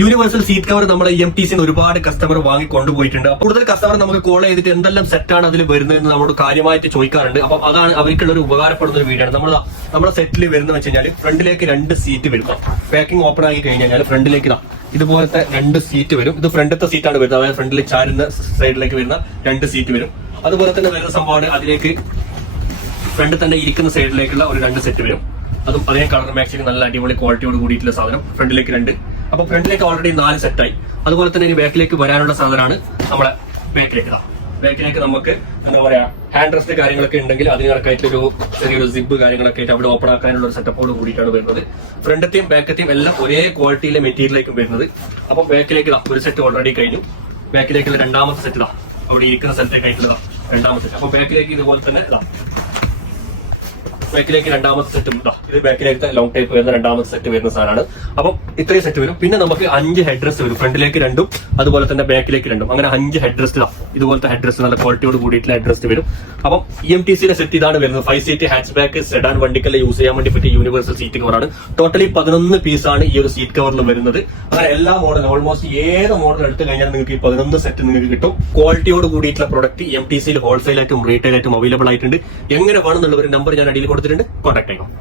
Universal seat cover നമ്മുടെ M T സിന്ന് ഒരുപാട് കസ്റ്റമർ വാങ്ങി കൊണ്ടുപോയിട്ടുണ്ട്. കൂടുതൽ കസ്റ്റമർ നമുക്ക് കോൾ ചെയ്തിട്ട് എന്തെല്ലാം സെറ്റാണ് അതിൽ വരുന്നതെന്ന് നമ്മളോട് കാര്യമായിട്ട് ചോദിക്കാറുണ്ട്. അപ്പം അതാണ് അവർക്കുള്ള ഒരു ഉപകാരപ്പെടുന്ന ഒരു വീടാണ്. നമ്മൾ നമ്മുടെ സെറ്റിൽ വരുന്ന വെച്ച് കഴിഞ്ഞാൽ ഫ്രണ്ടിലേക്ക് രണ്ട് സീറ്റ് വരും. പാക്കിംഗ് ഓപ്പൺ ആക്കി കഴിഞ്ഞാൽ ഫ്രണ്ടിലേക്ക് ഇതാ ഇതുപോലത്തെ രണ്ട് സീറ്റ് വരും. ഇത് ഫ്രണ്ടത്തെ സീറ്റാണ് വരുന്നത്. അതായത് ഫ്രണ്ടിൽ ചാരുന്ന സൈഡിലേക്ക് വരുന്ന രണ്ട് സീറ്റ് വരും. അതുപോലെ തന്നെ വരുന്ന സംഭവമാണ് അതിലേക്ക് ഫ്രണ്ട് തന്നെ ഇരിക്കുന്ന സൈഡിലേക്കുള്ള ഒരു രണ്ട് സെറ്റ് വരും. അതും അതേ കളർ മാക്സിക്ക് നല്ല അടിപൊളി ക്വാളിറ്റിയോട് കൂടിയിട്ടുള്ള സാധനം. ഫ്രണ്ടിലേക്ക് രണ്ട് അപ്പൊ ഫ്രണ്ടിലേക്ക് ഓൾറെഡി നാല് സെറ്റായി അതുപോലെ തന്നെ ഇനി ബാക്കിലേക്ക് വരാനുള്ള സാധനമാണ് നമ്മുടെ ബാക്കിലേക്ക് ബാക്കിലേക്ക് നമുക്ക് എന്താ പറയാ ഹാൻഡ് റെസ്റ്റ് കാര്യങ്ങളൊക്കെ ഉണ്ടെങ്കിൽ അതിന് കണക്കായിട്ടൊരു ചെറിയൊരു സിബ് കാര്യങ്ങളൊക്കെ ആയിട്ട് അവിടെ ഓപ്പൺ ആക്കാനുള്ള ഒരു സെറ്റപ്പോട് കൂടിയിട്ടാണ് വരുന്നത്. ഫ്രണ്ടത്തെയും ബാക്കത്തെയും എല്ലാം ഒരേ ക്വാളിറ്റിയിലെ മെറ്റീരിയലേക്കും വരുന്നത്. അപ്പൊ ബാക്കിലേക്ക് ഒരു സെറ്റ് ഓൾറെഡി കഴിഞ്ഞു. ബാക്കിലേക്കുള്ള രണ്ടാമത്തെ സെറ്റ് അവിടെ ഇരിക്കുന്ന സെറ്റ് ആയിട്ടുള്ളതാ രണ്ടാമത്തെ അപ്പൊ ബാക്കിലേക്ക് ഇതുപോലെ തന്നെ ബാക്കിലേക്ക് രണ്ടാമത്തെ സെറ്റ് ഇത് ബാക്കിലേക്ക് ലോങ് ടൈപ്പ് വരുന്ന രണ്ടാമത്തെ സെറ്റ് വരുന്ന സാധനമാണ്. അപ്പം ഇത്രയും സെറ്റ് വരും. പിന്നെ നമുക്ക് അഞ്ച് ഹെഡ് ഡ്രസ് വരും. ഫ്രണ്ടിലേക്ക് രണ്ടും അതുപോലെ തന്നെ ബാക്കിലേക്ക് രണ്ടും. അങ്ങനെ അഞ്ച് ഹെഡ് റെസ്റ്റ് ഇതുപോലത്തെ റെസ്റ്റ് നല്ല ക്വാളിറ്റിയോട് കൂടിയിട്ടുള്ള റെസ്റ്റ് വരും. അപ്പം ഇ എം ടി സിയുടെ സെറ്റ് ഇതാണ് വരുന്നത്. Five seat hatchback sedan വണ്ടിക്കല്ല യൂസ് ചെയ്യാൻ വേണ്ടി പറ്റിയ യൂണിവേഴ്സൽ സീറ്റ് കവറാണ് ടോട്ടലി പതിനൊന്ന് പീസാണ് ഈ ഒരു സീറ്റ് കവറിൽ വരുന്നത്. അങ്ങനെ എല്ലാ മോഡലും ഓൾമോസ്റ്റ് ഏത് മോഡൽ എടുത്തു കഴിഞ്ഞാൽ നിങ്ങൾക്ക് ഈ പതിനൊന്ന് സെറ്റ് നിങ്ങൾക്ക് കിട്ടും. ക്വാളിറ്റിയോട് കൂടിയിട്ടുള്ള പ്രോഡക്റ്റ് എം ടി സിയിൽ റീറ്റെയിൽ ആയിട്ടും അവൈലബിൾ ആയിട്ടുണ്ട്. എങ്ങനെ വേണമെന്നുള്ള ഒരു നമ്പർ ഞാൻ അടിയിൽ കൊടുത്തിട്ടുണ്ട്. കോൺടാക്ട് ചെയ്യണം.